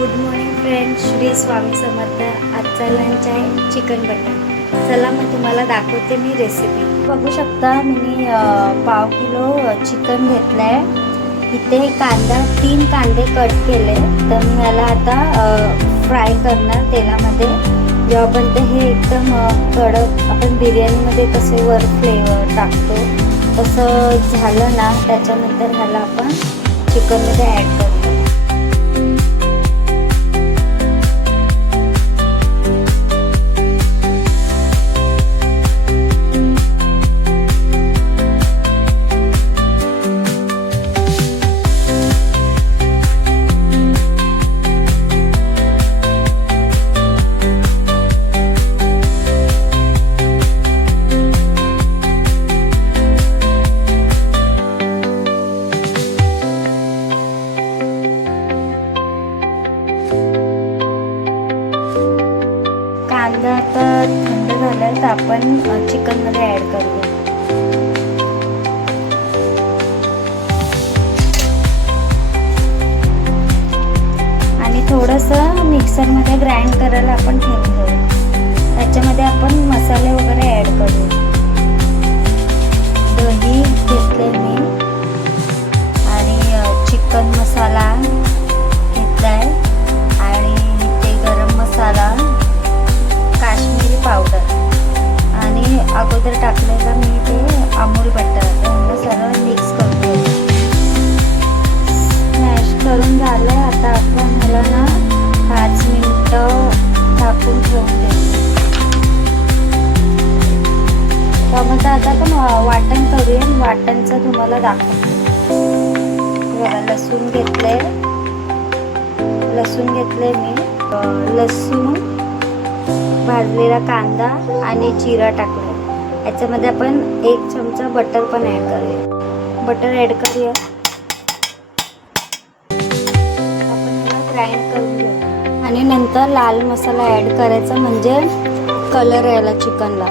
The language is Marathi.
Good morning friends, Shri Swami Samarth. आजचा लंच आहे चिकन बटर. चला मग तुम्हाला दाखवते मी रेसिपी. बघू शकता मी पाव किलो चिकन घेतलं आहे. इथे कांदा 3 कांदे कट केले, तर मी याला आता फ्राय करणार तेलामध्ये. जेव्हापर्यंत हे एकदम कडक, आपण बिर्याणीमध्ये कसे वर फ्लेवर टाकतो तसं झालं ना, त्याच्यानंतर ह्याला आपण चिकनमध्ये ॲड करतो. कांदा आता थंड झाला तर आपण चिकनमध्ये ॲड करूया. आणि थोडंसं मिक्सरमध्ये ग्राइंड करायला आपण ठेवून देऊ. त्याच्यामध्ये आपण मसाले वगैरे ॲड करू. दही घेतले मी आणि चिकन मसाला घेतला आहे आणि ते गरम मसाला, काश्मीरी पावडर आणि अगोदर टाकलेलं मी ते अमूल बटर, हे सर्व मिक्स करून घेऊ. स्मॅश करून झालं. आता आपण ह्याला ना 5 मिनिटं टाकून ठेवून देऊ. त्यामध्ये आता आपण वाटण करूया. वाटणचं तुम्हाला दाखवते. लसूण घेतले मी. लसूण, भाजलेला कांदा आणि जिरा टाकला. याच्यामध्ये आपण 1 चमचा बटर पण ॲड करूया. बटर ॲड करूया. आपण याला ग्राइंड करून घेऊ आणि नंतर लाल मसाला ॲड करायचा, म्हणजे कलर यायला चिकनला.